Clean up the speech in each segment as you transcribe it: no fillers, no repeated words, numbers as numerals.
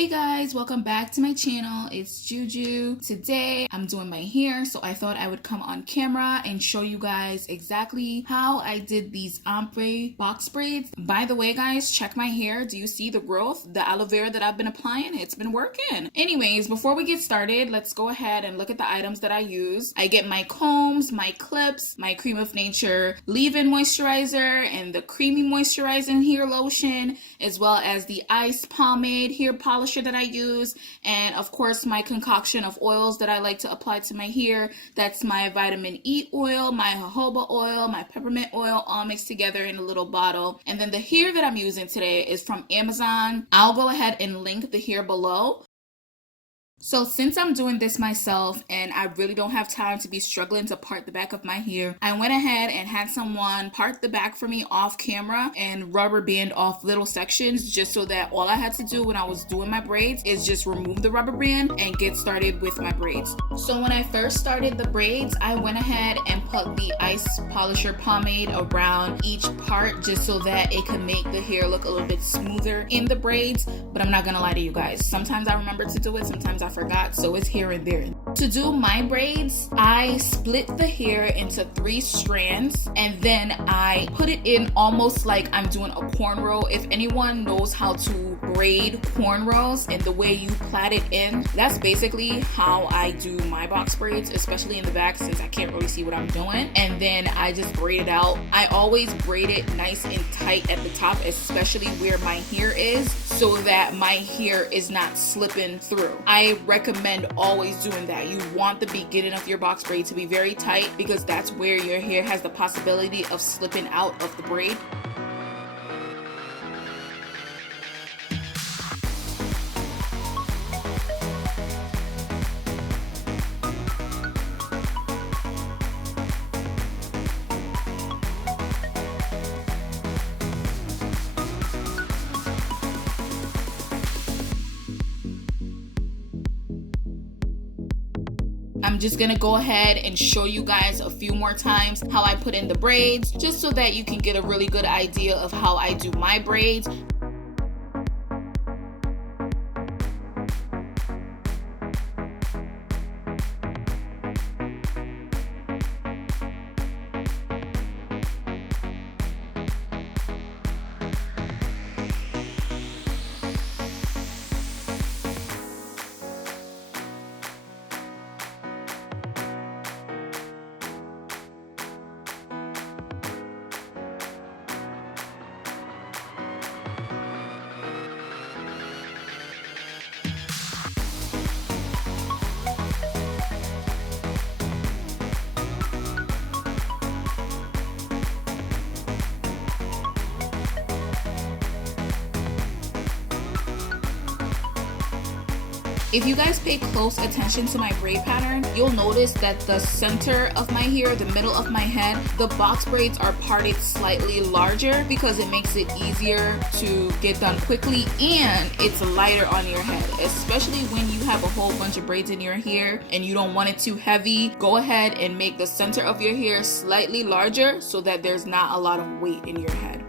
Hey guys, welcome back to my channel. It's JuJu. Today I'm doing my hair, so I thought I would come on camera and show you guys exactly how I did these ombre box braids. By the way guys, check my hair. Do you see the growth? The aloe vera that I've been applying, it's been working. Anyways, before we get started, let's go ahead and look at the items that I use. I get my combs, my clips, my Cream of Nature leave-in moisturizer, and the creamy moisturizing hair lotion, as well as the ice pomade hair polisher that I use, and of course my concoction of oils that I like to apply to my hair. That's my vitamin E oil, my jojoba oil, my peppermint oil, all mixed together in a little bottle. And then the hair that I'm using today is from Amazon. I'll go ahead and link the hair below. So since I'm doing this myself and I really don't have time to be struggling to part the back of my hair, I went ahead and had someone part the back for me off camera and rubber band off little sections, just so that all I had to do when I was doing my braids is just remove the rubber band and get started with my braids. So when I first started the braids, I went ahead and put the ice polisher pomade around each part just so that it could make the hair look a little bit smoother in the braids. But I'm not gonna lie to you guys, sometimes I remember to do it, sometimes I forgot, so it's here and there. To do my braids, I split the hair into 3 strands and then I put it in almost like I'm doing a cornrow. If anyone knows how to braid cornrows and the way you plait it in, that's basically how I do my box braids, especially in the back since I can't really see what I'm doing. And then I just braid it out. I always braid it nice and tight at the top, especially where my hair is, so that my hair is not slipping through. I recommend always doing that. You want the beginning of your box braid to be very tight because that's where your hair has the possibility of slipping out of the braid. I'm just gonna go ahead and show you guys a few more times how I put in the braids, just so that you can get a really good idea of how I do my braids. If you guys pay close attention to my braid pattern, you'll notice that the center of my hair, the middle of my head, the box braids are parted slightly larger because it makes it easier to get done quickly and it's lighter on your head, especially when you have a whole bunch of braids in your hair and you don't want it too heavy. Go ahead and make the center of your hair slightly larger so that there's not a lot of weight in your head.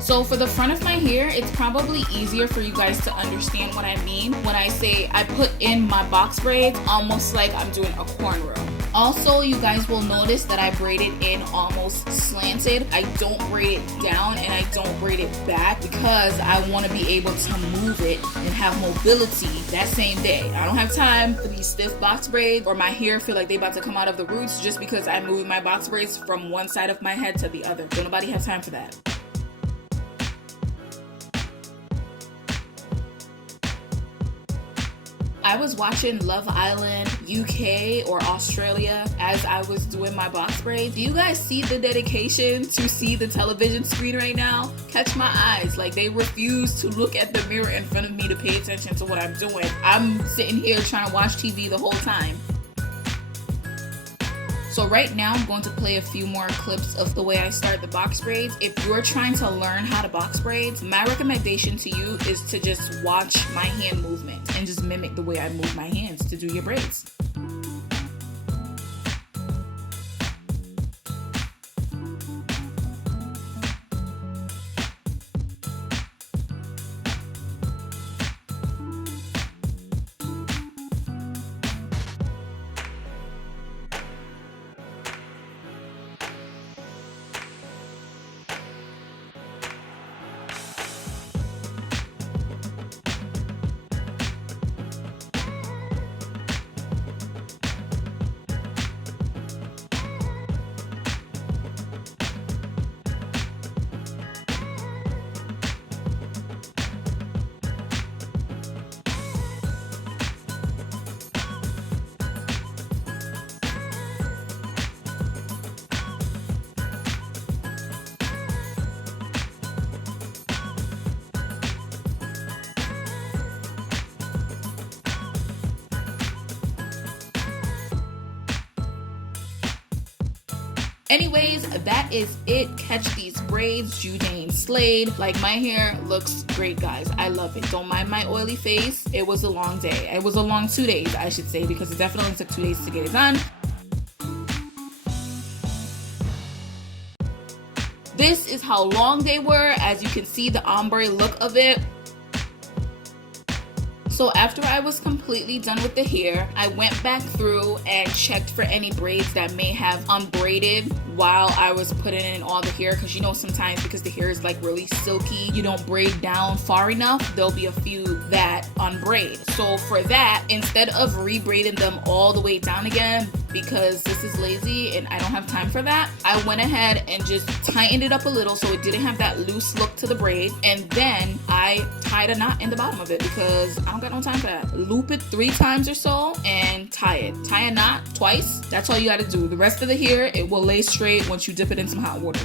So for the front of my hair, it's probably easier for you guys to understand what I mean when I say I put in my box braids almost like I'm doing a cornrow. Also, you guys will notice that I braid it in almost slanted. I don't braid it down and I don't braid it back because I want to be able to move it and have mobility that same day. I don't have time for these stiff box braids or my hair feel like they about to come out of the roots just because I'm moving my box braids from one side of my head to the other. Don't nobody have time for that. I was watching Love Island UK or Australia as I was doing my box braids. Do you guys see the dedication to see the television screen right now? Catch my eyes. Like, they refuse to look at the mirror in front of me to pay attention to what I'm doing. I'm sitting here trying to watch TV the whole time. So right now I'm going to play a few more clips of the way I start the box braids. If you're trying to learn how to box braids, my recommendation to you is to just watch my hand movement and just mimic the way I move my hands to do your braids. Anyways, that is it. Catch these braids. JuJu slayed. Like, my hair looks great, guys. I love it. Don't mind my oily face. It was a long day. It was a long 2 days, I should say, because it definitely took 2 days to get it done. This is how long they were. As you can see, the ombre look of it. So after I was completely done with the hair, I went back through and checked for any braids that may have unbraided while I was putting in all the hair, because you know sometimes because the hair is like really silky, you don't braid down far enough, there'll be a few that unbraid. So for that, instead of rebraiding them all the way down again, because this is lazy and I don't have time for that, I went ahead and just tightened it up a little so it didn't have that loose look to the braid, and then I tied a knot in the bottom of it because I don't got no time for that. Loop it 3 times or so and tie it. Tie a knot twice. That's all you got to do. The rest of the hair, it will lay straight once you dip it in some hot water.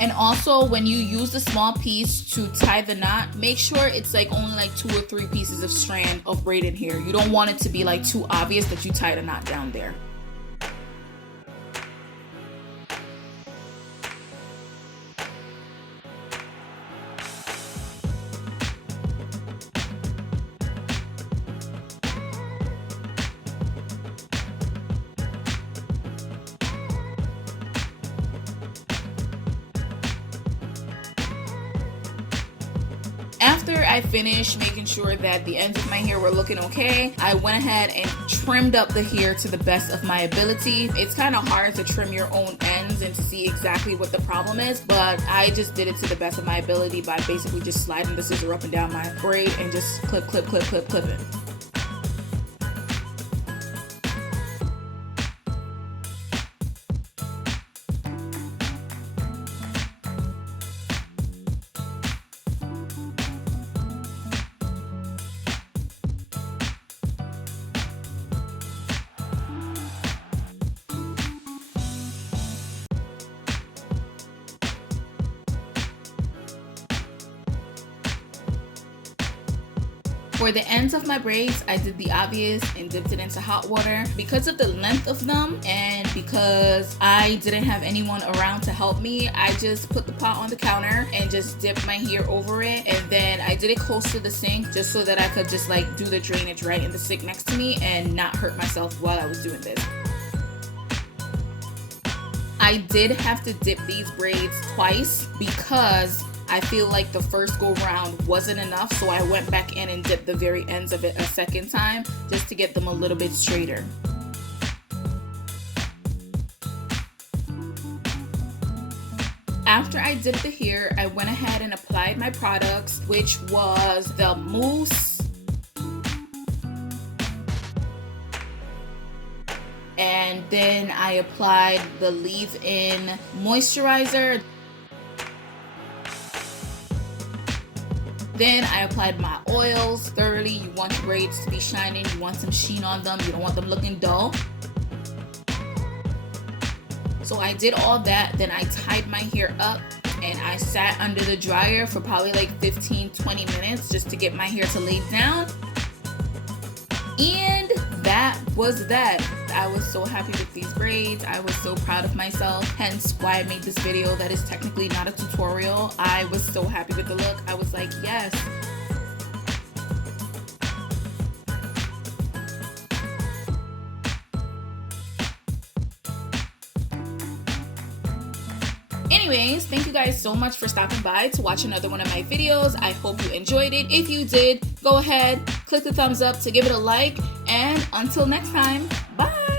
And also, when you use the small piece to tie the knot, make sure it's like only like 2 or 3 pieces of strand of braided hair. You don't want it to be like too obvious that you tied a knot down there. After I finished making sure that the ends of my hair were looking okay, I went ahead and trimmed up the hair to the best of my ability. It's kind of hard to trim your own ends and to see exactly what the problem is, but I just did it to the best of my ability by basically just sliding the scissor up and down my braid and just clip it. For the ends of my braids, I did the obvious and dipped it into hot water. Because of the length of them and because I didn't have anyone around to help me, I just put the pot on the counter and just dipped my hair over it. And then I did it close to the sink just so that I could just like do the drainage right in the sink next to me and not hurt myself while I was doing this. I did have to dip these braids twice because I feel like the first go round wasn't enough, so I went back in and dipped the very ends of it a second time just to get them a little bit straighter. After I dipped the hair, I went ahead and applied my products, which was the mousse and then I applied the leave-in moisturizer. Then I applied my oils thoroughly. You want your braids to be shining, you want some sheen on them, you don't want them looking dull. So I did all that, then I tied my hair up and I sat under the dryer for probably like 15-20 minutes just to get my hair to lay down. And that was that. I was so happy with these braids. I was so proud of myself, hence why I made this video that is technically not a tutorial. I was so happy with the look. I was like, yes. Anyways, thank you guys so much for stopping by to watch another one of my videos. I hope you enjoyed it. If you did, go ahead, click the thumbs up to give it a like, and until next time, bye!